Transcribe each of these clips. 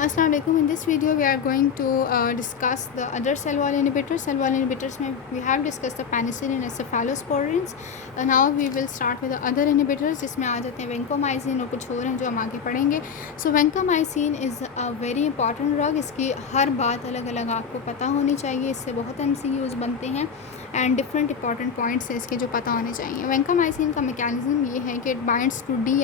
Assalamu alaikum. In this video we are going to discuss the other cell wall inhibitors. Cell wall inhibitors में we have discussed the penicillin and cephalosporins. Now we will start with the other inhibitors जिसमें आ जाते हैं vancomycin और कुछ और हैं जो हम आगे पढ़ेंगे. So vancomycin is a very important drug. इसकी हर बात अलग अलग आपको पता होनी चाहिए. इससे बहुत MCQs बनते हैं एंड डिफरेंट इंपॉर्टेंट पॉइंट्स हैं इसके जो पता होने चाहिए. वैंकामाइसिन का मैकेनिज्म ये है कि it binds to D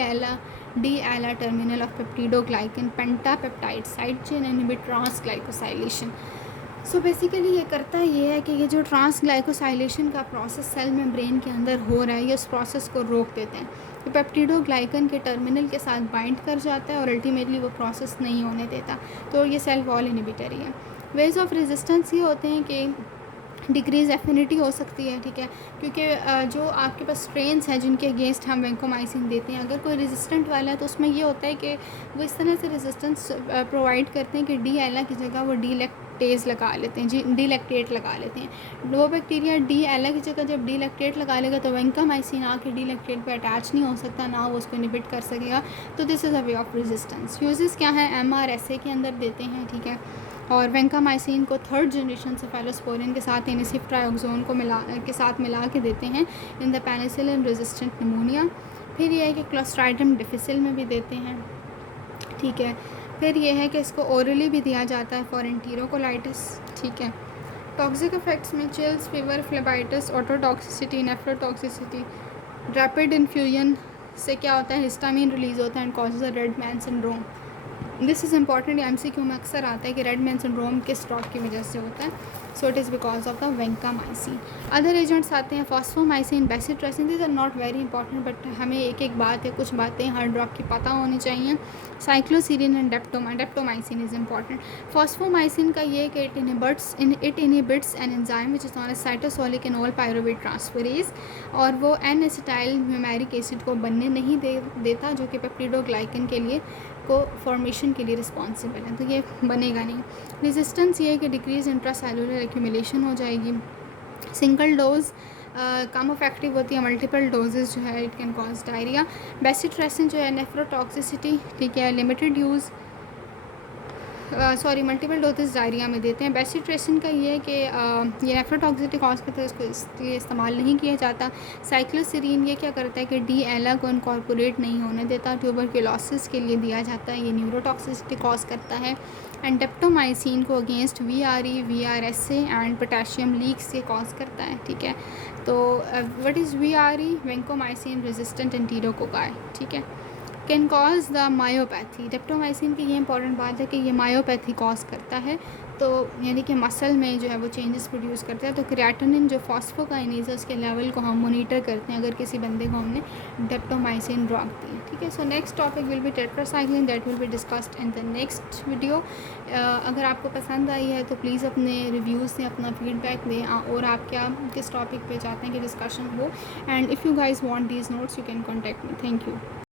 ala terminal of peptidoglycan pentapeptide side chain inhibit transglycosylation. So basically ये करता ये है कि ये जो ट्रांसग्लाइकोसाइलेशन का प्रोसेस सेल मेम्ब्रेन के अंदर हो रहा है ये उस प्रोसेस को रोक देते हैं. ये पेप्टिडोग्लाइकन के टर्मिनल के साथ बाइंड कर जाता है और अल्टीमेटली वो प्रोसेस नहीं होने देता. तो ये सेल वॉल इनहिबिटर ही है. वेज ऑफ रेजिस्टेंस ये होते हैं कि डिक्रीज़ एफिनिटी हो सकती है, ठीक है, क्योंकि जो आपके पास स्ट्रेन्स हैं जिनके अगेंस्ट हम वैंकोमाइसिन देते हैं, अगर कोई रेजिस्टेंट वाला है तो उसमें ये होता है कि वो इस तरह से रेजिस्टेंस प्रोवाइड करते हैं कि डी एला की जगह वो डी लैक्टेज लगा लेते हैं, जी डी लैक्टेट लगा लेते हैं. वो बैक्टीरिया डी एला की जगह जब डी लैक्टेट लगा लेगा तो वैंकोमाइसिन आके डी लैक्टेट पर अटैच नहीं हो सकता, ना वो उसको इनहिबिट कर सकेगा. तो this is a way of resistance. Uses क्या है, MRSA के अंदर देते हैं, ठीक है, और वैंकामाइसिन को थर्ड जनरेशन सेफेलोस्पोरिन के साथ सिफ्ट्रायोक्सोन को मिला के देते हैं in the penicillin resistant pneumonia. फिर यह है कि क्लोस्ट्राइडियम डिफिसिल में भी देते हैं, ठीक है. फिर यह है कि इसको ओरली भी दिया जाता है फॉर एंटीरोकोलाइटिस, ठीक है. टॉक्सिक इफेक्ट्स में chills, fever, phlebitis, ototoxicity, nephrotoxicity. Rapid infusion से क्या होता है, हिस्टामिन रिलीज़ होता है and causes a red man syndrome. This is important. MCQ में अक्सर आता है कि रेड मैन सिंड्रोम किस ड्रग की वजह से होता है. So it is because of the vancomycin. Other agents आते हैं fosfomycin, bacitracin. This are not very important but हमें एक बात है, कुछ बातें हर ड्रग की पता होनी चाहिए. Cycloserine and daptomycin is important. Fosfomycin का ये कि it inhibits an enzyme which is known as cytosolic enol pyruvate transferase, और वो एन एसिटाइल म्यूमेरिक एसिड को बनने नहीं देता जो कि पेप्टिडोग्लाइकन के लिए को फॉर्मेशन के लिए रिस्पॉन्सिबल है, तो ये बनेगा नहीं. रेजिस्टेंस ये है कि डिक्रीज इंट्रासेलुलर एक्यूमुलेशन हो जाएगी. सिंगल डोज कम इफेक्टिव होती है, मल्टीपल डोजेज जो है it can cause diarrhoea. Bacitracin जो है नेफ्रोटॉक्सिसिटी, ठीक है, limited use multiple doses diarrhoea में देते हैं. बेसिट्रेसिन का ये है कि ये नेफ्रोटॉक्सिसिटी कॉज करता है, इसको इसलिए इस्तेमाल नहीं किया जाता. साइक्लोसिरीन ये क्या करता है कि डी एला को इनकॉर्पोरेट नहीं होने देता, ट्यूबरक्लोसिस के लिए दिया जाता है, ये न्यूरोटॉक्सिसिटी कॉज करता है. एंड डेप्टोमाइसिन को against VRE, VRSA and potassium leaks ये कॉज करता है, ठीक है. तो what is VRE, vancomycin resistant enterococci, ठीक है, can cause the myopathy. Daptomycin की ये इंपॉर्टेंट बात है कि ये मायोपैथी कॉज करता है, तो यानी कि मसल में जो है वो चेंजेस प्रोड्यूस करता है. तो क्रिएटिनिन जो फॉस्फोकाइनेज है उसके लेवल को हम मोनीटर करते हैं अगर किसी बंदे को हमने डेप्टोमाइसिन ड्रग दी, ठीक है. So next topic will be tetracycline, that will be discussed in the next video. अगर आपको पसंद आई है तो प्लीज़ अपने रिव्यूज़ दें, अपना फीडबैक दें, और आप क्या किस टॉपिक पे चाहते हैं कि डिस्कशन हो. And if you guys want these notes you can contact me. Thank you.